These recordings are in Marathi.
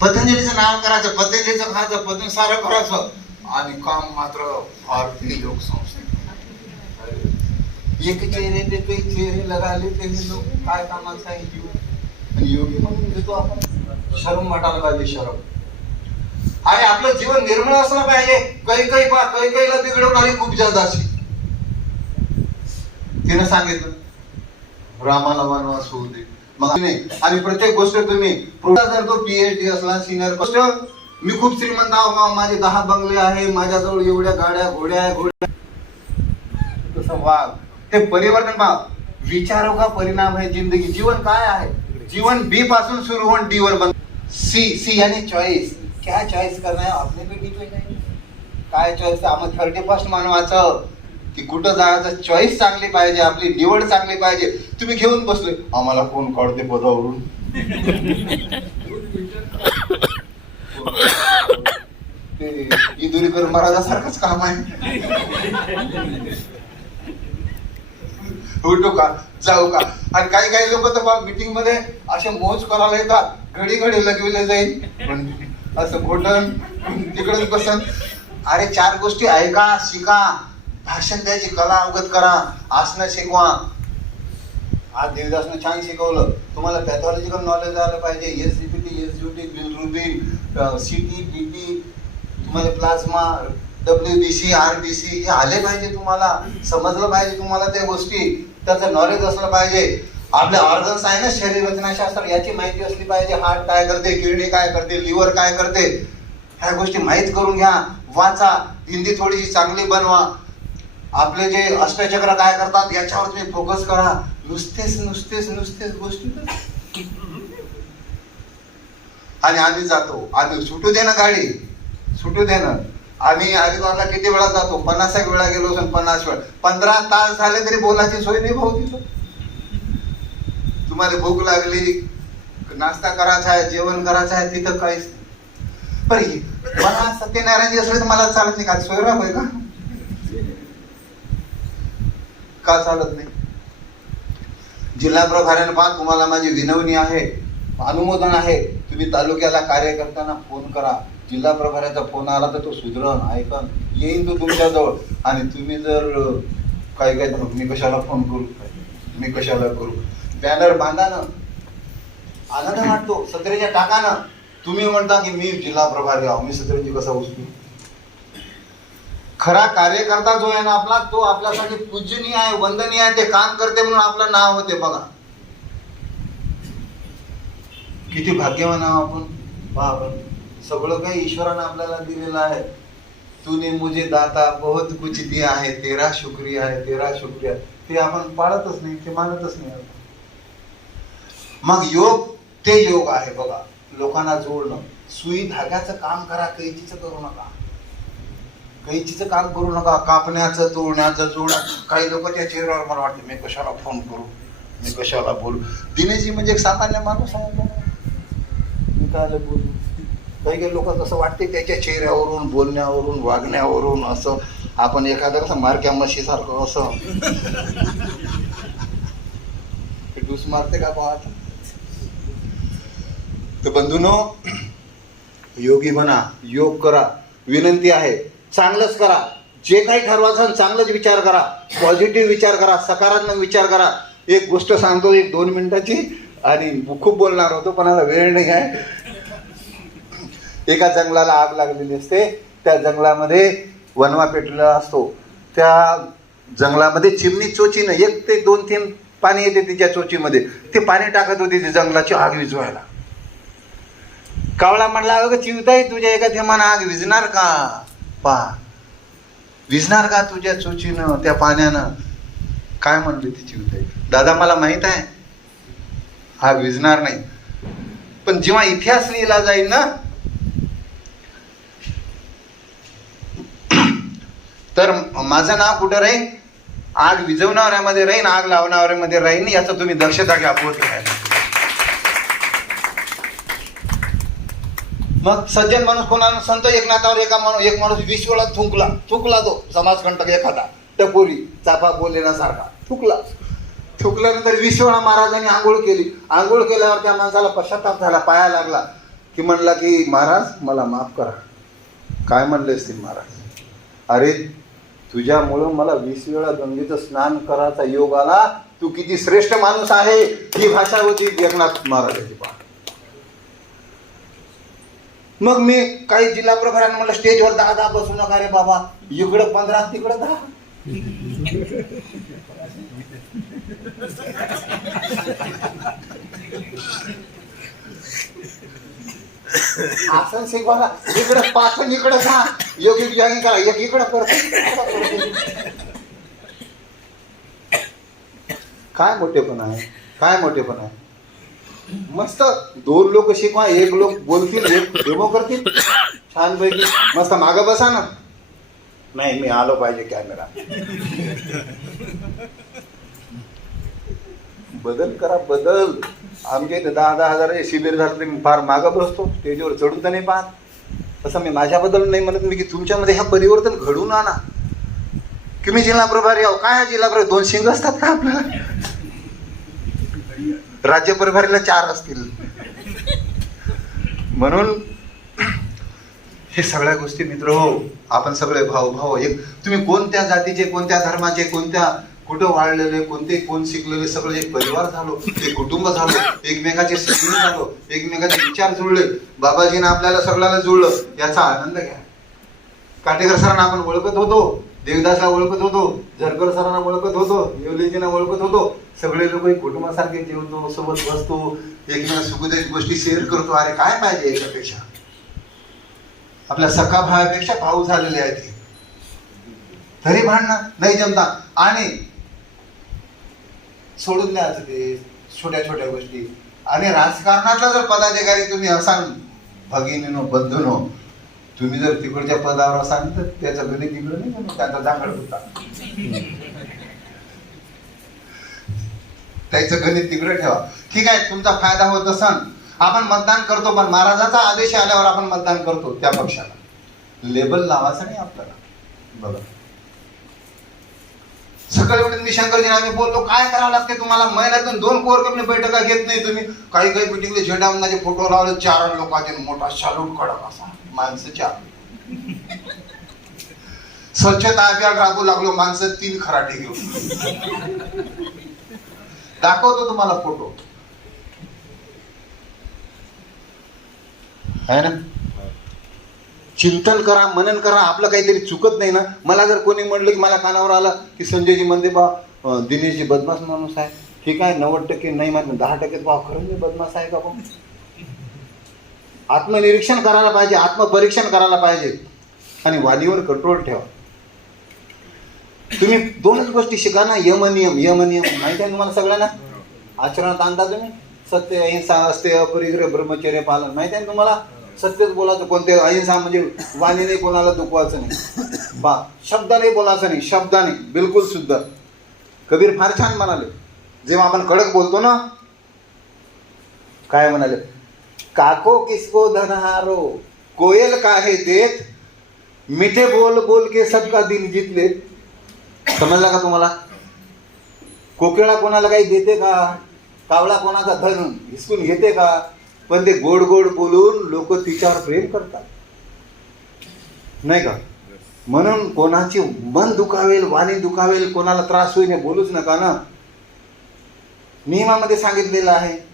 पतंजलीचं नाव करायचं पतंजलीचं खायचं पतंजली सारं करायचं. आणि काम मात्र भारतीय लोकसंस्थेत एक चेहरे ते काही चेहरे लगाले ते लोक काय कामाचा आहे जीव आणि योगी म्हणून घेतो आपण. शरम वाटायला पाहिजे शरम. आणि आपलं जीवन निर्मळ असलं पाहिजे. काही काही पा काही काहीला बिघडवणारी खूप जास्त अशी. तिनं सांगितलं रामाला वनवास होऊ दे. आणि प्रत्येक गोष्ट तुम्ही जर तो पीएचडी असला सिनियर गोष्ट मी खूप श्रीमंत आहो माझे दहा बंगले आहे माझ्याजवळ एवढ्या गाड्या घोड्या आहे घोड्या तसं वाघ ते परिवर्तन पहा. विचारो का परिणाम आहे जिंदगी. जीवन काय आहे? जीवन बी पासून सुरू होऊन डी वर बन सी सी यानी चॉईस क्या चॉईस करणार? आपले आपने काय चॉईस आम्हाला थर्टी फर्स्ट मानवाचं. की कुठं जायचं? चॉईस चांगली पाहिजे आपली निवड चांगली पाहिजे. तुम्ही घेऊन बसले आम्हाला कोण काढते पदावरून? ते इंदुरीकर महाराजासारखंच काम आहे. उठू का? जाऊ का? आणि काही काही लोक तर मिटिंगमध्ये असे मोज करायला येतात. घडी घडी लगविले जाईल. पण असं खोटन तिकडच बसन. अरे चार गोष्टी ऐका शिका. भाषण द्यायची कला अवगत करा आसनं शिकवा. आज देवदासनं छान शिकवलं. तुम्हाला पॅथॉलॉजिकल नॉलेज आलं पाहिजे. S C P T S U T bilirubin C T B T तुम्हाला plasma W B C R B C हे आले पाहिजे तुम्हाला. समजलं पाहिजे तुम्हाला त्या गोष्टी. त्याचं नॉलेज असलं पाहिजे. आपले ऑर्गन्स आहे ना शरीर रचनाशास्त्र याची माहिती असली पाहिजे. हार्ट काय करते किडनी काय करते लिव्हर काय करते ह्या गोष्टी माहीत करून घ्या. वाचा. हिंदी थोडीशी चांगली बनवा. आपले जे अष्टचक्र काय करतात याच्यावर तुम्ही फोकस करा. नुसतेच नुसतेच नुसतेच गोष्टी आणि आम्ही जातो. आम्ही सुटू दे ना गाडी. सुटू दे ना. आम्ही हरिद्वारला किती वेळा जातो? पन्नास एक वेळा गेलो असून पन्नास वेळा. पंधरा तास झाले तरी बोलायची सोय नाही भाऊ तिथं. तुम्हाला भूक लागली नाश्ता करायचा आहे जेवण करायचं आहे तिथं काहीच नाही. पण मला सत्यनारायण असले तर मला चालत नाही. का सोयरा होय का? का चालत नाही? जिल्हा प्रभाऱ्यानं तुम्हाला माझी विनवणी आहे अनुमोदन आहे. तुम्ही तालुक्याला कार्य करताना फोन करा. जिल्हा प्रभाऱ्याचा फोन आला तर तो सुधरण ऐकन. येईन तो तुमच्याजवळ. आणि तुम्ही जर काही काय काय मी कशाला फोन करू? मी कशाला करू? बॅनर बांधा ना आनंद वाटतो. सत्रेच्या टाका ना तुम्ही म्हणता की मी जिल्हा प्रभारी आहो. मी सत्रेची कसा उचलू खरा कार्यकर्ता जो आहे ना आपला तो आपल्यासाठी पूजनीय आहे वंदनीय आहे ते काम करते म्हणून आपलं नाव होते बघा. किती भाग्यवान आहो आपण. पहा आपण सगळं काही ईश्वरानं आपल्याला दिलेलं आहे. तुने मुझे दाता बहुत कुछ दिया आहे तेरा शुक्रिया आहे तेरा शुक्रिया. ते आपण पाळतच नाही ते मानतच नाही आपण. मग योग ते योग आहे बघा. लोकांना जोडणं. सुई धाग्याचं काम करा कैचीचं करू नका. कैचीचं काम करू नका कापण्याचं तोडण्याचं जोडण्याचं काही लोकांच्या चेहऱ्यावर मला वाटतं मी कशाला फोन करू? मी कशाला बोलू? दिनेशजी म्हणजे एक सामान्य माणूस आहे मी काय बोलू? काही काही लोक कसं वाटते त्याच्या चेहऱ्यावरून बोलण्यावरून वागण्यावरून असं आपण एखादं कसं मारक्या म्हशीसारखं असं. डूस मारते का पाहत तर बंधूनो योगी बना योग करा. विनंती आहे चांगलंच करा. जे काही ठरवायचं चांगलंच विचार करा. पॉझिटिव्ह विचार करा. सकारात्मक विचार करा. एक गोष्ट सांगतो एक दोन मिनिटाची. आणि खूप बोलणार होतो पण आता वेळ नाही आहे. एका जंगलाला आग लागलेली असते. त्या जंगलामध्ये वनवा पेटलेला असतो. त्या जंगलामध्ये चिमणी चोचीनं एक ते दोन तीन पाणी येते तिच्या चोचीमध्ये. ते पाणी टाकत होती ती जंगलाची आग विझवायला. कावळा म्हणला अगं चिवताई तुझ्या एका थेमानं आग विझणार का? पहा विजणार का तुझ्या चोचीनं त्या पाण्यानं? काय म्हणली तिची उदय? दादा मला माहीत आहे. हा विजणार नाही. पण जेव्हा इतिहास लिहिला जाईल ना? तर माझं नाव कुठं राहील आग विजवणाऱ्यामध्ये राहीन आग लावणाऱ्यामध्ये राहीन याचं तुम्ही दक्षता घ्या बोध मग सज्जन माणूस कोणाला संत एकनाथावर एका माणूस एक माणूस वीस वेळा थुंकला. थुंकला तो समाजकंटक एखादा. टपोरी चापा बोलेण्यासारखा थुंकला. थुकल्यानंतर वीस वेळा महाराजांनी आंघोळ केली. आंघोळ केल्यावर त्या माणसाला पश्चाताप झाला पाया लागला. की म्हणला की महाराज मला माफ करा. काय म्हणले असतील महाराज? अरे तुझ्यामुळं मला वीस वेळा गंगेचं स्नान करायचा योग आला. तू किती श्रेष्ठ माणूस आहे. ही भाषा होती एकनाथ महाराजाची पहा मग मी काही जिल्हा प्रभारांना म्हणलं स्टेजवर दहा दहा बसू नका रे बाबा. इकडं पंधरा तिकडं दहा. आसन शिकवायला इकडे पाच आणि इकडे दहा योग जॉईन करा एक इकडे करतो काय मोठेपण आहे? काय मोठेपण आहे? मस्त. दोन लोक शिकवा एक लोक बोलतील एक डेमो करतील. छान पैकी मस्त मागं बसा ना. नाही मी आलो पाहिजे कॅमेरा बदल करा बदल. आमच्या इथे दहा दहा हजार शिबिर झालं तरी मी फार मागं बसतो. स्टेजवर चढून तर नाही पाहत. तसं मी माझ्याबद्दल नाही म्हणत मी की तुमच्यामध्ये ह्या परिवर्तन घडून आणा. की मी जिल्हा प्रभारी आहो. काय जिल्हा प्रभारी? दोन शिंग असतात का आपल्याला? राज्य प्रभारीला चार असतील. म्हणून हे सगळ्या गोष्टी मित्र हो आपण सगळे भाऊ भाऊ एक. तुम्ही कोणत्या जातीचे कोणत्या धर्माचे कोणत्या कुठं वाढलेले कोणते कोण शिकलेले सगळे एक परिवार झालो एक कुटुंब झालो एकमेकाचे सगळे झालो एकमेकाचे विचार जुळले बाबाजीनं आपल्याला सगळ्याला जुळलं याचा आनंद घ्या. काटेकर सरांना आपण ओळखत होतो. देवदासला ओळखत होतो जरकर सरांना ओळखत होतो येवलेजीना ओळखत होतो. सगळे लोक कुटुंबासारखे जेवतो सोबत बसतो. एकमेका सुखदेश गोष्टी शेअर करतो. अरे काय पाहिजे याच्यापेक्षा? आपल्या सखा भावापेक्षा भाऊ झालेले आहेत. तरी भांडणं नाही जमता. आणि सोडून द्यायचं ते छोट्या छोट्या गोष्टी. आणि राजकारणातला जर पदाधिकारी तुम्ही असाल भगिनीनो बंधूनो तुम्ही जर तिकडच्या पदावर असाल तर त्याचं गणित तिकडं नाही त्यांचा त्याचा होता. त्याचं गणित तिकडे ठेवा. ठीक आहे तुमचा फायदा होत असन. आपण मतदान करतो पण महाराजाचा आदेश आल्यावर आपण मतदान करतो त्या पक्षाला. लेबल लावायचं नाही आपल्याला. बघा सकाळी उठून मी शंकरजीने आम्ही बोललो काय करावं लागते तुम्हाला? महिन्यातून दोन कोर कमी बैठका घेत नाही तुम्ही. काही काही मिटिंगला झेंडा वंदनाचे फोटो लावले चार लोकांचे मोठा शालूट कडक असा. माणसं चार स्वच्छता अभियान राबू लागलो माणसं तीन खराटे घेऊन. दाखवतो तुम्हाला फोटो. आहे ना? चिंतन करा मनन करा आपलं काहीतरी चुकत नाही ना. मला जर कोणी म्हणलं की मला कानावर आलं की संजयजी म्हणते बा दिनेशजी बदमाश माणूस आहे. ठीक आहे नव्वद टक्के नाही म्हणलं दहा टक्के बा खरं बदमाश आहे का बाबा आत्मनिरीक्षण करायला पाहिजे आत्मपरीक्षण करायला पाहिजे. आणि वाणीवर कंट्रोल ठेवा. तुम्ही दोनच गोष्टी शिका ना यम नियम यम. नियम माहिती आहे तुम्हाला सगळ्यांना? आचरणात आणता तुम्ही? सत्य अहिंसा असते अपरिग्रह ब्रह्मचर्य पालन. माहिती आहे तुम्हाला? सत्यच बोलायचं कोणते अहिंसा म्हणजे वाणीने कोणाला दुखवायचं नाही. बा शब्दाने बोलायचं नाही शब्दाने. बिलकुल शुद्ध. कबीर फार छान म्हणाले. जेव्हा आपण कडक बोलतो ना काय म्हणाले? काको किसको धनहारो? कोयल काहे देत? मिठे बोल बोल के सबका दिल जितले समजला का तुम्हाला? कोकिळा कोणाला काही देते का? कावळा कोणाचा धन हिसकून घेते का? पण ते गोड गोड बोलून लोक तिच्यावर प्रेम करतात. नाही का? म्हणून कोणाची मन दुखावेल वाणी दुखावेल कोणाला त्रास होईल हे बोलूच नका ना. नियमामध्ये सांगितलेलं आहे.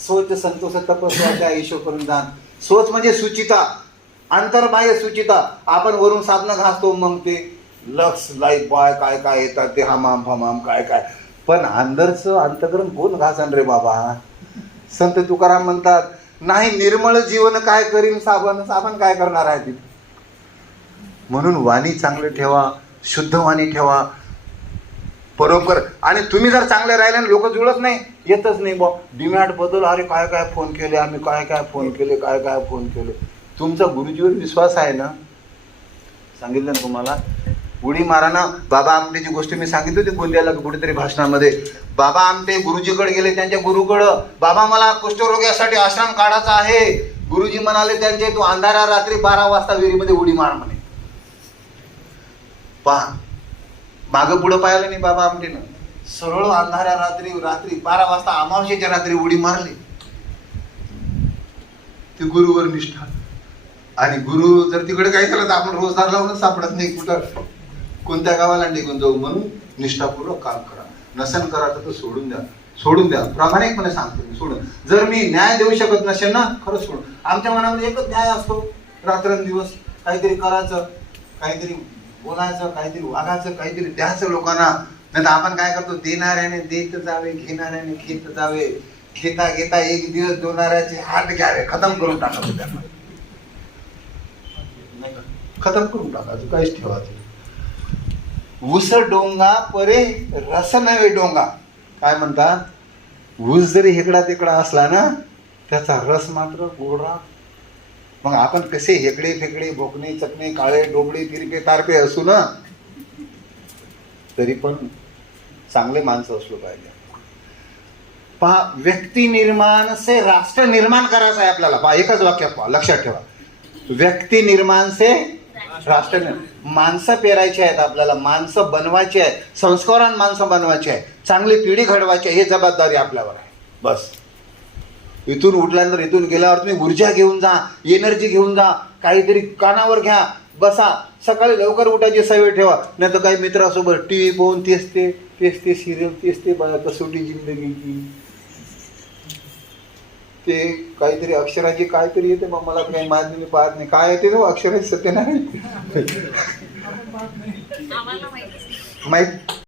सोच संतोष तपस्वाच्या ईश्वर करून दान. सोच म्हणजे सुचिता. अंतर्बाह्य सुचिता. आपण वरून साधनं घासतो मग ते लक्ष लाईफ बॉय काय काय येतात ते हमाम फमाम काय काय. पण अंदरचं अंतकरण कोण घासन रे बाबा? संत तुकाराम म्हणतात नाही निर्मळ जीवन काय करीन साबण? साबण काय करणार आहे ती? म्हणून वाणी चांगलं ठेवा शुद्ध वाणी ठेवा. बरोबर. आणि तुम्ही जर चांगले राहिले आणि लोक जुळत नाही येतच नाही बा डिमॅट बदल अरे काय काय फोन केले आम्ही काय काय फोन केले काय काय फोन केले. तुमचा गुरुजीवर विश्वास आहे ना? सांगितलं ना तुम्हाला? उडी माराना बाबा आमटेची गोष्ट मी सांगितली होती गोंदियाला कुठेतरी भाषणामध्ये. बाबा आमटे गुरुजीकडे गेले त्यांच्या गुरुकडं. बाबा मला कुष्ठरोग्यासाठी आश्रम काढायचा आहे. गुरुजी म्हणाले त्यांचे तू अंधारा रात्री बारा वाजता विहिरीमध्ये उडी मार म्हणे. पहा मागं पुढं पाहिलं नाही बाबा आमटेनं. सरळ अंधाऱ्या रात्री रात्री बारा वाजता अमावशेच्या रात्री उडी मारली. ते गुरुवर निष्ठा. आणि गुरु जर तिकडे काय केलं तर आपण रोजदार लावूनच सापडत नाही कुठं. कोणत्या गावाला निघून जाऊ म्हणून निष्ठापूर्वक काम करा. नसन करा तर तो सोडून द्या. सोडून द्या. प्रामाणिकपणे सांगतो मी सोडून. जर मी न्याय देऊ शकत नसेल ना खरंच सोडून. आमच्या मनामध्ये एकच न्याय असतो. रात्रंदिवस काहीतरी करायचं काहीतरी बोलायचं काहीतरी वागायचं काहीतरी द्यायचं लोकांना. नाही तर आपण काय करतो देणाऱ्याने देत जावे घेणाऱ्याने घेत जावे. घेता घेता एक दिवस दोनाऱ्याचे हात घ्यावे खतम करून टाकावे त्यांना. नाही का? खतम करून टाकायचं काहीच ठेवायचं ऊस डोंगा परे रस नव्हे डोंगा. काय म्हणतात? ऊस जरी हेकडा तिकडा असला ना त्याचा रस मात्र गोडा मग आपण कसे हेकडे फेकडे भोकणे चकणे काळे डोबळे तिरपे तारपे असू ना तरी पण चांगले माणसं असलो पाहिजे. पहा व्यक्ती निर्माण से राष्ट्र निर्माण करायचं आहे आपल्याला. पहा एकच वाक्य पहा लक्षात ठेवा. व्यक्ती निर्माण से राष्ट्र निर्माण. माणसं पेरायची आहेत आपल्याला माणसं बनवायची आहेत संस्कारान माणसं बनवायची आहे चांगली पिढी घडवायची आहे हे जबाबदारी आपल्यावर आहे. बस. इथून उठल्यानंतर इथून गेल्यावर तुम्ही ऊर्जा घेऊन जा एनर्जी घेऊन जा काहीतरी कानावर घ्या बसा. सकाळी लवकर उठायची सवय ठेवा. नाही तर काही मित्रासोबत टी व्ही पाहून तेच ते तेच ते सिरियल तेच ते बघा कसोटी जिंदगीची. ते काहीतरी अक्षराची काहीतरी येते मग मला काही माहीत नाही पाहत नाही. काय येते तो अक्षराची माहितीच नाही. माहीत?